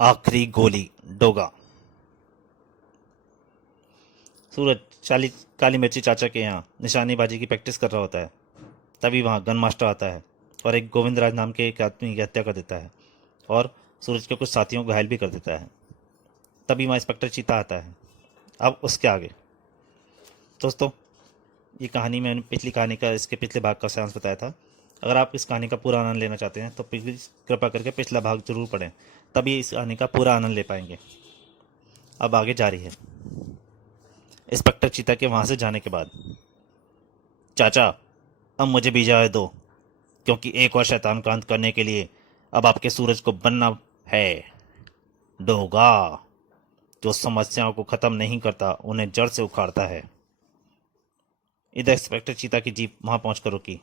आखिरी गोली। डोगा। सूरज काली मिर्ची चाचा के यहाँ निशानेबाजी की प्रैक्टिस कर रहा होता है। तभी वहाँ गन मास्टर आता है और एक गोविंद राज नाम के एक आदमी की हत्या कर देता है और सूरज के कुछ साथियों को घायल भी कर देता है। तभी वहाँ इंस्पेक्टर चीता आता है। अब उसके आगे दोस्तों, ये कहानी मैंने पिछली कहानी का इसके पिछले भाग का सेंस बताया था। अगर आप इस कहानी का पूरा आनंद लेना चाहते हैं तो प्लीज़ कृपा करके पिछला भाग जरूर पढ़ें, तभी इस कहानी का पूरा आनंद ले पाएंगे। अब आगे जारी है। इंस्पेक्टर चीता के वहाँ से जाने के बाद, चाचा अब मुझे भी जाए दो, क्योंकि एक और शैतान का अंत करने के लिए अब आपके सूरज को बनना है। डोगा जो समस्याओं को खत्म नहीं करता, उन्हें जड़ से उखाड़ता है। इधर इंस्पेक्टर चीता की जीप वहां पहुंचकर रुकी।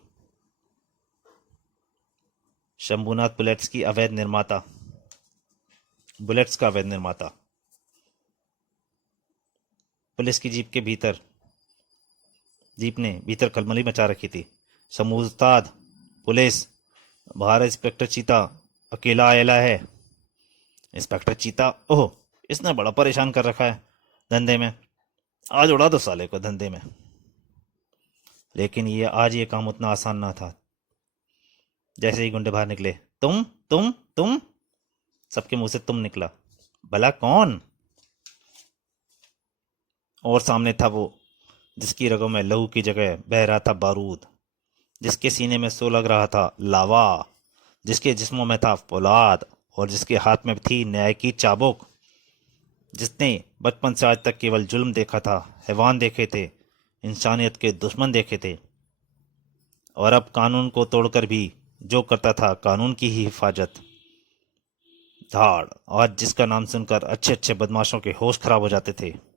शंभूनाथ बुलेट्स का अवैध निर्माता पुलिस की जीप ने भीतर खलबली मचा रखी थी। शंभू उस्ताद, पुलिस, बाहर इंस्पेक्टर चीता अकेला आयला है। इंस्पेक्टर चीता, ओह, इसने बड़ा परेशान कर रखा है धंधे में। आज उड़ा दो साले को धंधे में। लेकिन ये काम उतना आसान ना था। जैसे ही गुंडे बाहर निकले, तुम सबके मुंह से तुम निकला। भला कौन? और सामने था वो जिसकी रगों में लहू की जगह बह रहा था बारूद, जिसके सीने में सो लग रहा था लावा, जिसके जिस्मों में था फौलाद और जिसके हाथ में थी न्याय की चाबुक, जिसने बचपन से आज तक केवल जुल्म देखा था, हैवान देखे थे, इंसानियत के दुश्मन देखे थे, और अब कानून को तोड़कर भी जो करता था कानून की ही हिफाजत। धाड़, आज जिसका नाम सुनकर अच्छे अच्छे बदमाशों के होश खराब हो जाते थे।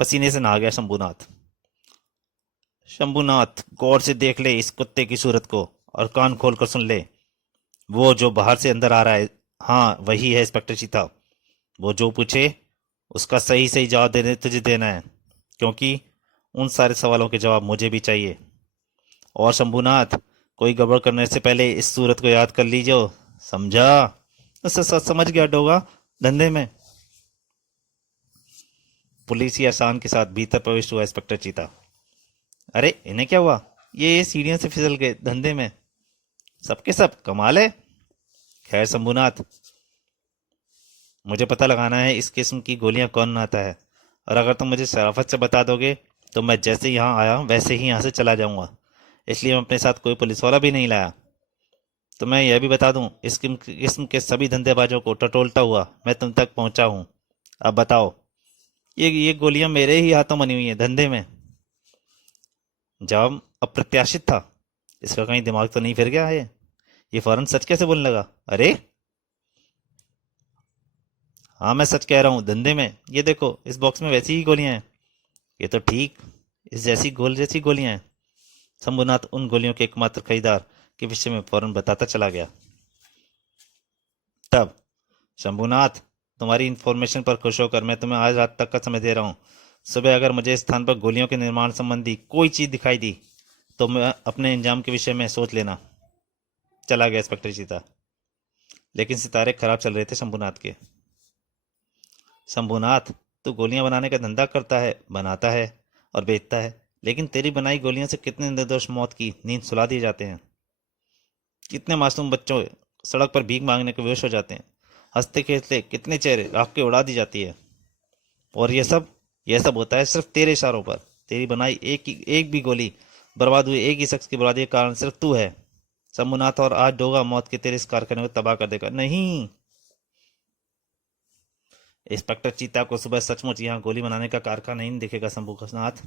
पसीने से नहा गया शंभूनाथ। शंभूनाथ, गौर से देख ले इस कुत्ते की सूरत को और कान खोल कर सुन ले। वो जो बाहर से अंदर आ रहा है, हाँ वही है इंस्पेक्टर चीता। वो जो पूछे उसका सही सही जवाब तुझे देना है, क्योंकि उन सारे सवालों के जवाब मुझे भी चाहिए। और शंभूनाथ, कोई गड़बड़ करने से पहले इस सूरत को याद कर लीजिए, समझा? समझ गया डोगा, धंधे में। पुलिस आसान के साथ भीतर प्रवेश हुआ इंस्पेक्टर चीता। अरे इन्हें क्या हुआ? ये सीढ़ियों से फिसल गए धंधे में। सबके सब कमाल है। खैर शंभूनाथ, मुझे पता लगाना है इस किस्म की गोलियां कौन बनाता है, और अगर तुम मुझे शराफत से बता दोगे तो मैं जैसे यहाँ आया वैसे ही यहाँ से चला जाऊंगा। इसलिए मैं अपने साथ कोई पुलिस वाला भी नहीं लाया। तो मैं यह भी बता दूं, इस किस्म के सभी धंधेबाजों को टटोलता हुआ मैं तुम तक पहुंचा हूं। अब बताओ, ये गोलियां मेरे ही हाथों बनी हुई हैं धंधे में। जवाब अप्रत्याशित था। इसका कहीं दिमाग तो नहीं फिर गया है? ये फौरन सच कैसे बोलने लगा? अरे हाँ, मैं सच कह रहा हूँ, धंधे में। ये देखो, इस बॉक्स में वैसी ही गोलियां हैं। ये तो ठीक, इस जैसी गोलियां हैं। शंभुनाथ उन गोलियों के एकमात्र खरीदार के विषय में फौरन बताता चला गया। तब, शंभुनाथ, तुम्हारी इंफॉर्मेशन पर खुश होकर मैं तुम्हें आज रात तक का समय दे रहा हूँ। सुबह अगर मुझे इस स्थान पर गोलियों के निर्माण संबंधी कोई चीज दिखाई दी तो मैं अपने इंजाम के विषय में सोच लेना। चला गया इंस्पेक्टर चीता। लेकिन सितारे खराब चल रहे थे शंभुनाथ के। शंभुनाथ, तू गोलियां बनाने का धंधा करता है, बनाता है और बेचता है, लेकिन तेरी बनाई गोलियों से कितने निर्दोष मौत की नींद सुला दिए जाते हैं। कितने मासूम बच्चों सड़क पर भीख मांगने के बेहोश हो जाते हैं। हंसते खेलते कितने चेहरे राख के उड़ा दी जाती है। और यह सब होता है सिर्फ तेरे इशारों पर। तेरी बनाई एक भी गोली बर्बाद हुई एक ही शख्स की बर्बादी का कारण सिर्फ तू है शंभुनाथ, और आज डोगा मौत के तेरे इस कारखाने को तबाह कर देगा। नहीं, इंस्पेक्टर चीता को सुबह सचमुच यहाँ गोली बनाने का कारखाना नहीं दिखेगा शंभुनाथ।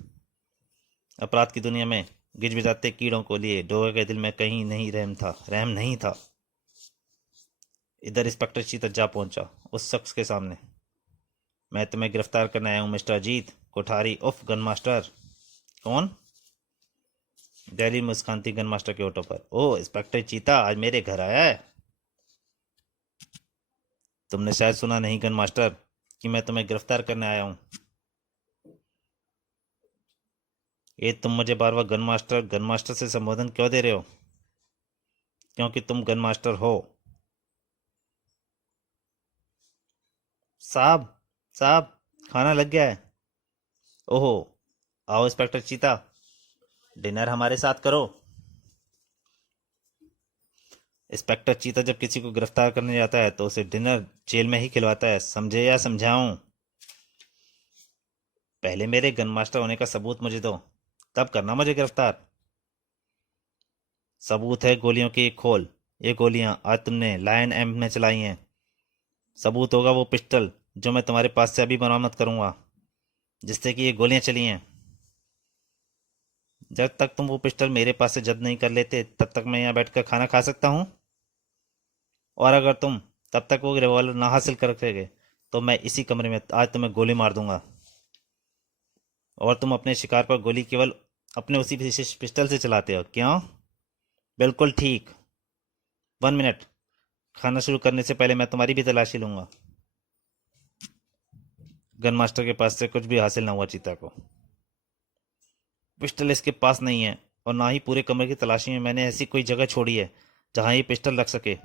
अपराध की दुनिया में गिजगिजाते कीड़ों को लिए डोगा के दिल में कहीं नहीं रहम नहीं था। इधर इंस्पेक्टर चीता जा पहुंचा उस शख्स के सामने। मैं तुम्हें गिरफ्तार करने आया हूं मिस्टर अजीत कोठारी उफ गन मास्टर। कौन? दिल्ली मुस्कान थी गन मास्टर के ओठों पर। ओ इंस्पेक्टर चीता, आज मेरे घर आया है। तुमने शायद सुना नहीं गन मास्टर कि मैं तुम्हें गिरफ्तार करने आया हूं। ये तुम मुझे बार बार गन मास्टर से संबोधन क्यों दे रहे हो? क्योंकि तुम गन मास्टर हो। साहब, साहब, खाना लग गया है। ओहो, आओ इंस्पेक्टर चीता, डिनर हमारे साथ करो। इंस्पेक्टर चीता जब किसी को गिरफ्तार करने जाता है तो उसे डिनर जेल में ही खिलवाता है, समझे या समझाऊं? पहले मेरे गन मास्टर होने का सबूत मुझे दो, तब करना मुझे गिरफ्तार। सबूत है गोलियों की एक खोल। ये गोलियां आज तुमने लायन एम में चलाई हैं। सबूत होगा वो पिस्टल जो मैं तुम्हारे पास से अभी बरामद करूंगा, जिससे कि ये गोलियां चली हैं। जब तक तुम वो पिस्टल मेरे पास से जब्त नहीं कर लेते तब तक मैं यहाँ बैठकर खाना खा सकता हूँ। और अगर तुम तब तक वो रिवॉल्वर ना हासिल कर सके तो मैं इसी कमरे में आज तुम्हें गोली मार दूंगा। और तुम अपने शिकार पर गोली केवल अपने उसी विशेष पिस्टल से चलाते हो, क्यों? बिल्कुल ठीक। 1 मिनट। खाना शुरू करने से पहले मैं तुम्हारी भी तलाशी लूंगा। गन मास्टर के पास से कुछ भी हासिल ना हुआ चीता को। पिस्टल इसके पास नहीं है, और ना ही पूरे कमरे की तलाशी में मैंने ऐसी कोई जगह छोड़ी है जहां ये पिस्टल रख सके।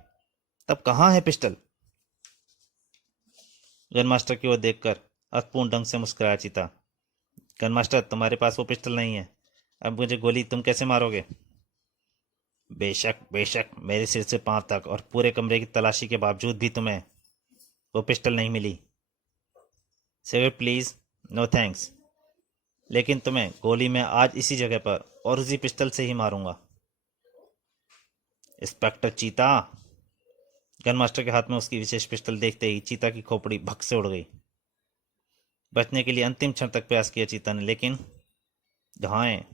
तब कहाँ है पिस्टल? गन मास्टर की ओर देखकर अर्थपूर्ण ढंग से मुस्कुराया चीता। गन मास्टर, तुम्हारे पास वो पिस्टल नहीं है, अब मुझे गोली तुम कैसे मारोगे? बेशक बेशक, मेरे सिर से पांव तक और पूरे कमरे की तलाशी के बावजूद भी तुम्हें वो पिस्टल नहीं मिली। Sir please, no thanks. लेकिन तुम्हें गोली मैं आज इसी जगह पर और उसी पिस्टल से ही मारूंगा। इंस्पेक्टर चीता। गन मास्टर के हाथ में उसकी विशेष पिस्टल देखते ही चीता की खोपड़ी भक से उड़ गई। बचने के लिए अंतिम क्षण तक प्रयास किया चीता ने, लेकिन घायल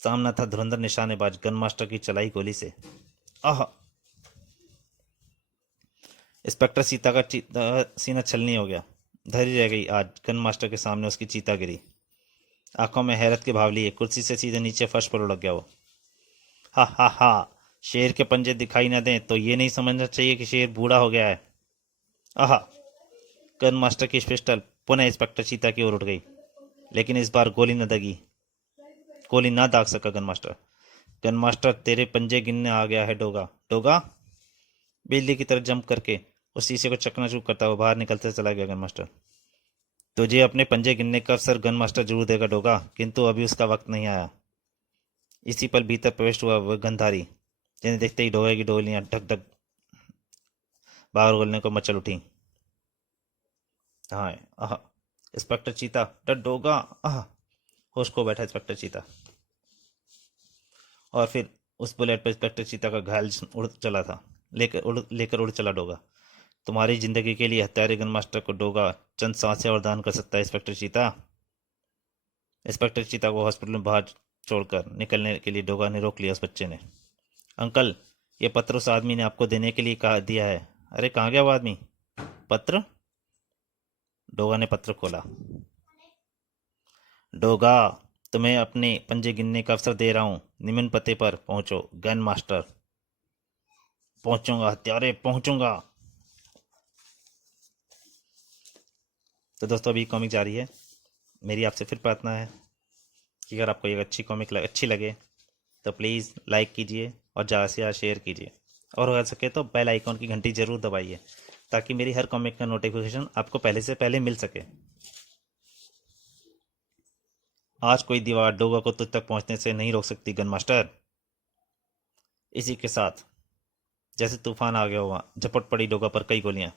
सामना था धुरंधर निशानेबाज गन मास्टर की चलाई गोली से। आह! इंस्पेक्टर चीता का सीना छलनी हो गया। धरी रह गई आज गन मास्टर के सामने उसकी चीतागिरी। आंखों में हैरत के भाव लिए कुर्सी से सीधे नीचे फर्श पर लुढ़क गया वो। हा हा हा! शेर के पंजे दिखाई न दें तो ये नहीं समझना चाहिए कि शेर बूढ़ा हो गया है। आहा! गन मास्टर की पिस्टल पुनः इंस्पेक्टर चीता की ओर उठ गई, लेकिन इस बार गोली ना दाग सका गन मास्टर। गन मास्टर, तेरे पंजे गिनने आ गया है डोगा। डोगा! बिजली की तरह जंप करके उस शीशे को चकनाचूर करता हुआ बाहर निकलते चला गया गन मास्टर। तुझे अपने पंजे गिनने का अवसर गन मास्टर जरूर देगा डोगा, किंतु अभी उसका वक्त नहीं आया। इसी पर भीतर प्रवेश हुआ वह गंधारी, जिन्हें देखते ही डोगे की डोलियां ढक ढक बाहर उगलने को मचल उठी। हाँ, आह! इंस्पेक्टर चीता, डर डोगा! आह! होश खो बैठा इंस्पेक्टर चीता। और फिर उस बुलेट पर इंस्पेक्टर चीता का घायल जिस्म उड़ चला था, लेकर उड़ चला डोगा। तुम्हारी जिंदगी के लिए हत्यारे गन मास्टर को डोगा चंद सांसें और दान कर सकता है इंस्पेक्टर चीता। इंस्पेक्टर चीता को हॉस्पिटल में बाहर छोड़कर निकलने के लिए डोगा ने रोक लिया उस बच्चे ने। अंकल, ये पत्र उस आदमी ने आपको देने के लिए कहा दिया है। अरे कहाँ गया वो आदमी? पत्र? डोगा ने पत्र खोला। डोगा, तुम्हें अपने पंजे गिनने का अवसर दे रहा हूं। निम्न पते पर पहुंचो गन मास्टर। पहुंचूंगा हत्यारे, पहुंचूंगा। तो दोस्तों अभी कॉमिक जारी है। मेरी आपसे फिर प्रार्थना है कि अगर आपको ये अच्छी कॉमिक अच्छी लगे तो प्लीज़ लाइक कीजिए और ज़्यादा से ज़्यादा शेयर कीजिए, और हो सके तो बेल आइकॉन की घंटी ज़रूर दबाइए ताकि मेरी हर कॉमिक का नोटिफिकेशन आपको पहले से पहले मिल सके। आज कोई दीवार डोगा को तुझ तक पहुंचने से नहीं रोक सकती गन मास्टर। इसी के साथ जैसे तूफान आ गया हुआ झपट पड़ी डोगा पर कई गोलियां।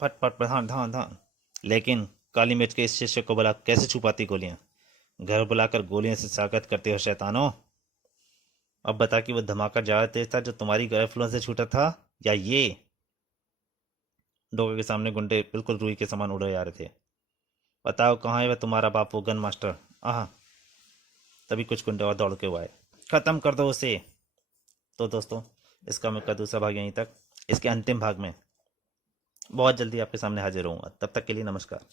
फट फट धान धान धान। लेकिन काली मिर्च के इस शिष्य को भला कैसे छुपाती गोलियां? घर बुलाकर गोलियों से सागत करते हो शैतानों। अब बता कि वो धमाका ज्यादा तेज था जो तुम्हारी गर्लफ्रेंड से छूटा था, या ये? डोगे के सामने गुंडे बिल्कुल रुई के समान उड़े जा रहे थे। बताओ कहाँ है वह तुम्हारा बाप, वो गन मास्टर? आह! तभी कुछ गुंडे और दौड़ के हुए आए। खत्म कर दो उसे। तो दोस्तों इस कॉमिक का दूसरा भाग यहीं तक। इसके अंतिम भाग में बहुत जल्दी आपके सामने हाजिर होऊंगा। तब तक के लिए नमस्कार।